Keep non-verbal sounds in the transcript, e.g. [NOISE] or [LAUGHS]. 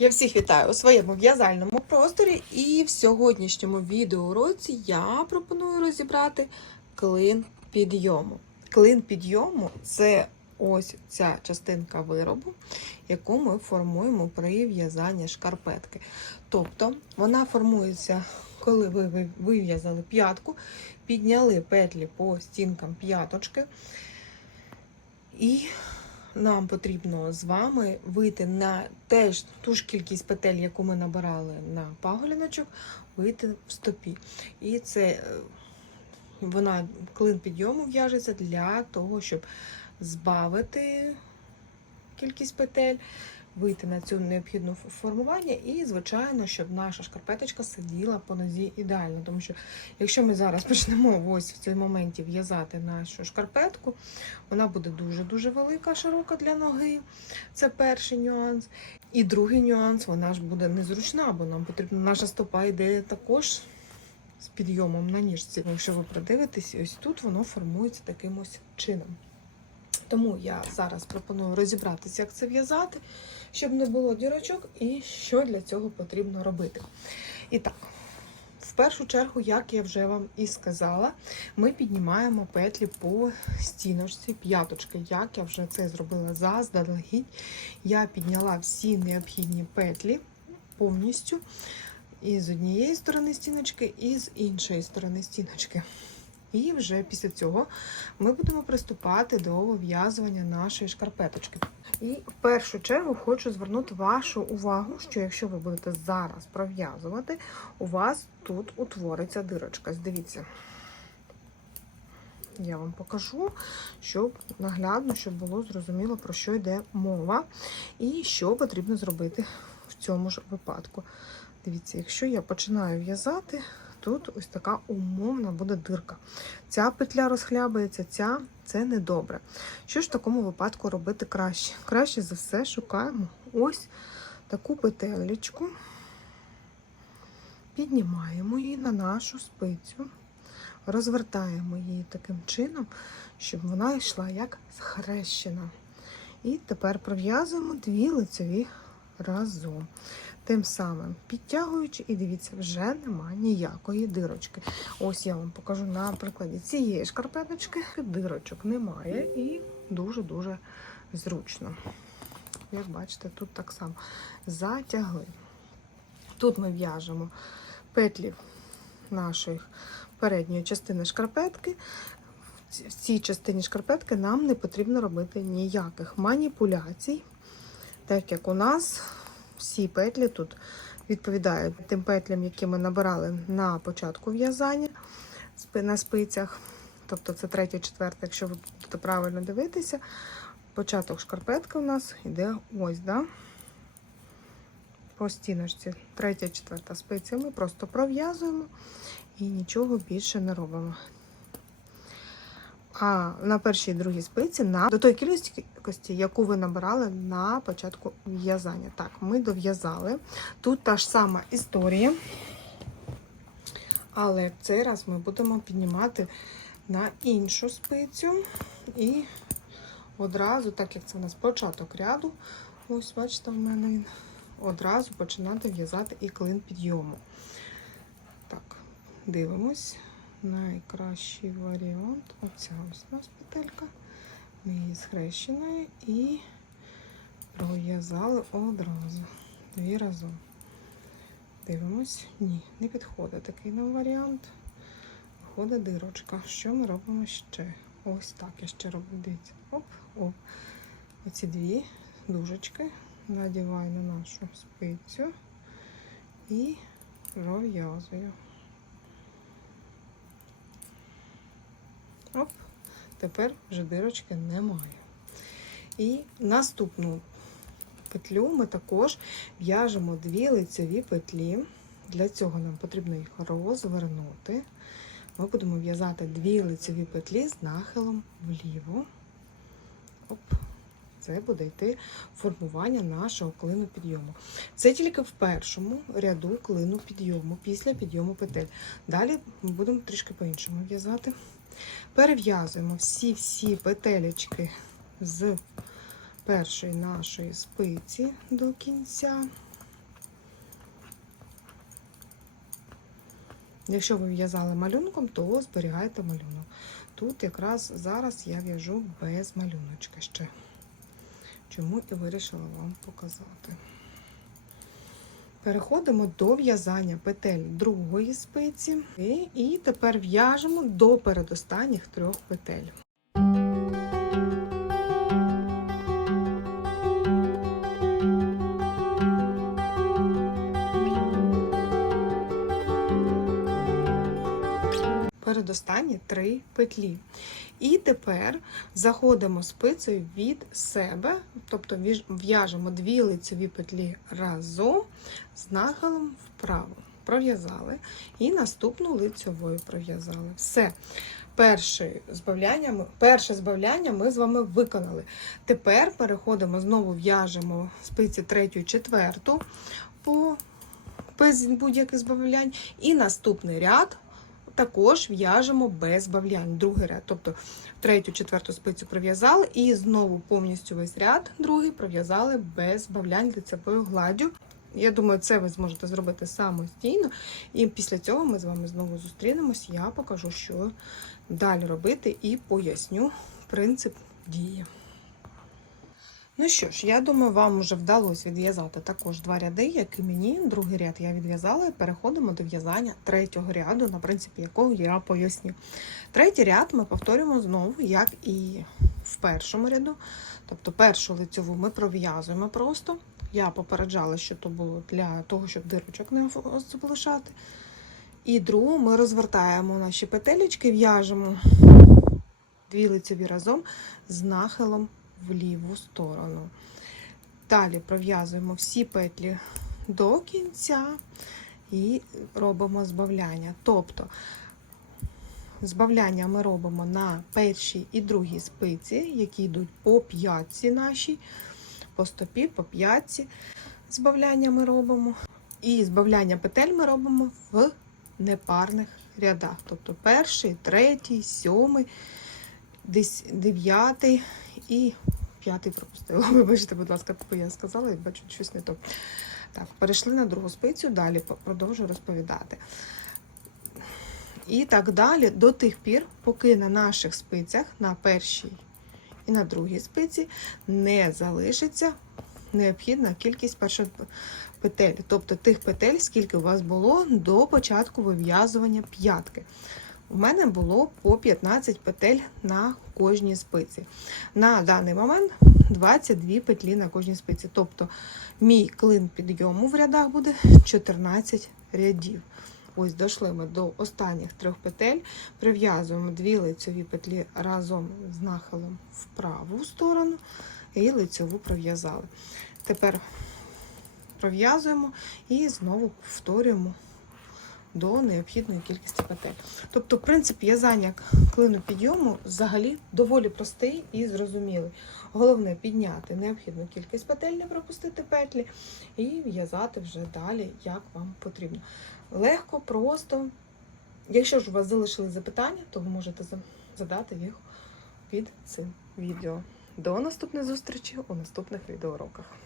Я всіх вітаю у своєму в'язальному просторі, і в сьогоднішньому відеоуроці я пропоную розібрати клин підйому. Клин підйому це ось ця частинка виробу, яку ми формуємо при в'язанні шкарпетки. Тобто вона формується, коли ви ви- вив'язали п'ятку, підняли петлі по стінкам п'яточки. І нам потрібно з вами вийти на теж ту ж кількість петель, яку ми набирали на паголіночок, вийти в стопі. І це е, вона клин підйому в'яжеться для того, щоб збавити кількість петель, вийти на цю необхідну формування, і, звичайно, щоб наша шкарпеточка сиділа по нозі ідеально. Тому що якщо ми зараз почнемо ось в цей моменті в'язати нашу шкарпетку, вона буде дуже-дуже велика, широка для ноги. Це перший нюанс. І другий нюанс, вона ж буде незручна, бо нам потрібна наша стопа йде також з підйомом на ніжці. Якщо ви придивитесь, ось тут воно формується таким ось чином. Тому я зараз пропоную розібратися, як це в'язати, щоб не було дірочок і що для цього потрібно робити. І так, в першу чергу, як я вже вам і сказала, ми піднімаємо петлі по стіночці п'яточки. Як я вже це зробила заздалегідь, я підняла всі необхідні петлі повністю і з однієї сторони стіночки, і з іншої сторони стіночки. І вже після цього ми будемо приступати до вив'язування нашої шкарпеточки. І в першу чергу хочу звернути вашу увагу, що якщо ви будете зараз пров'язувати, у вас тут утвориться дирочка. Дивіться. Я вам покажу, щоб наглядно, щоб було зрозуміло, про що йде мова, і що потрібно зробити в цьому ж випадку. Дивіться, якщо я починаю в'язати, тут ось така умовна буде дирка. Ця петля розхлябається, ця це недобре. Що ж в такому випадку робити краще? Краще за все шукаємо ось таку петелечку, піднімаємо її на нашу спицю, розвертаємо її таким чином, щоб вона йшла як схрещена. І тепер пров'язуємо дві лицеві разом. Тим самим підтягуючи, і дивіться, вже нема ніякої дирочки. Ось я вам покажу на прикладі цієї шкарпеточки. Дирочок немає і дуже-дуже зручно. Як бачите, тут так само затягли. Тут ми в'яжемо петлі нашої передньої частини шкарпетки. В цій частині шкарпетки нам не потрібно робити ніяких маніпуляцій, так як у нас всі петлі тут відповідають тим петлям, які ми набирали на початку в'язання на спицях. Тобто це третя, четверта, якщо ви будете правильно дивитися. Початок шкарпетки у нас йде ось, да? по стіночці. Третя, четверта спиця. Ми просто пров'язуємо і нічого більше не робимо. А на першій і другій спиці на до тої кількості, яку ви набирали на початку в'язання. Так, ми дов'язали. Тут та ж сама історія. Але в цей раз ми будемо піднімати на іншу спицю і одразу, так як це у нас початок ряду, ось бачите, в мене він, одразу починати в'язати і клин підйому. Так, дивимось. Найкращий варіант. Оця ось у нас петелька. Ми її схрещеної і пров'язали одразу. Дві разом. Дивимось. Ні, не підходить такий нам варіант. Виходить дирочка. Що ми робимо ще? Ось так я ще роблю. Дивіться. Оп, оп. Оці дві дужечки надіваю на нашу спицю і пров'язую. Оп, тепер вже дирочки немає. І наступну петлю ми також в'яжемо дві лицеві петлі. Для цього нам потрібно їх розвернути. Ми будемо в'язати дві лицеві петлі з нахилом вліво. Оп. Це буде йти формування нашого клину підйому. Це тільки в першому ряду клину підйому, після підйому петель. Далі ми будемо трішки по-іншому в'язати. Перев'язуємо всі-всі петелечки з першої нашої спиці до кінця. Якщо ви в'язали малюнком, то зберігайте малюнок. Тут якраз зараз я в'яжу без малюночка ще, чому і вирішила вам показати. Переходимо до в'язання петель другої спиці. І, тепер в'яжемо до передостанніх трьох петель. Передостанні три петлі. І тепер заходимо спицею від себе, тобто в'яжемо дві лицеві петлі разом з нахилом вправо. Пров'язали. І наступну лицьовою пров'язали. Все. Перше збавляння, перше збавляння ми з вами виконали. Тепер переходимо, знову в'яжемо спиці третю четверту по без будь-яких збавлянь. І наступний ряд також в'яжемо без збавлянь. Другий ряд. Тобто третю, четверту спицю пров'язали і знову повністю весь ряд другий пров'язали без збавлянь лицевою гладдю. Я думаю, це ви зможете зробити самостійно. І після цього ми з вами знову зустрінемось. Я покажу, що далі робити, і поясню принцип дії. Ну що ж, я думаю, вам вже вдалося відв'язати також два ряди, як і мені. Другий ряд я відв'язала і переходимо до в'язання третього ряду, на принципі якого я поясню. Третій ряд ми повторюємо знову, як і в першому ряду. Тобто першу лицьову ми пров'язуємо просто. Я попереджала, що то було для того, щоб дирочок не залишати. І другу ми розвертаємо наші петелечки, в'яжемо дві лицеві разом з нахилом в ліву сторону. Далі пров'язуємо всі петлі до кінця і робимо збавляння. Тобто збавляння ми робимо на першій і другій спиці, які йдуть по п'ятці нашій, по стопі, по п'ятці. Збавляння ми робимо. І збавляння петель ми робимо в непарних рядах. Тобто перший, третій, сьомий, дев'ятий і п'ятий пропустила. [LAUGHS] Вибачте, будь ласка, бо я сказала і бачу щось не то. Так, перейшли на другу спицю, далі продовжую розповідати. І так далі до тих пір, поки на наших спицях, на першій і на другій спиці, не залишиться необхідна кількість перших петель, тобто тих петель, скільки у вас було до початку вив'язування п'ятки. У мене було по 15 петель на кожній спиці. На даний момент 22 петлі на кожній спиці. Тобто мій клин підйому в рядах буде 14 рядів. Ось дійшли ми до останніх трьох петель. Прив'язуємо дві лицеві петлі разом з нахилом в праву сторону і лицеву пров'язали. Тепер пров'язуємо і знову повторюємо до необхідної кількості петель. Тобто, принцип в'язання клину підйому взагалі доволі простий і зрозумілий. Головне підняти необхідну кількість петель, не пропустити петлі, і в'язати вже далі, як вам потрібно. Легко, просто. Якщо ж у вас залишили запитання, то ви можете задати їх під цим відео. До наступної зустрічі у наступних відеоуроках.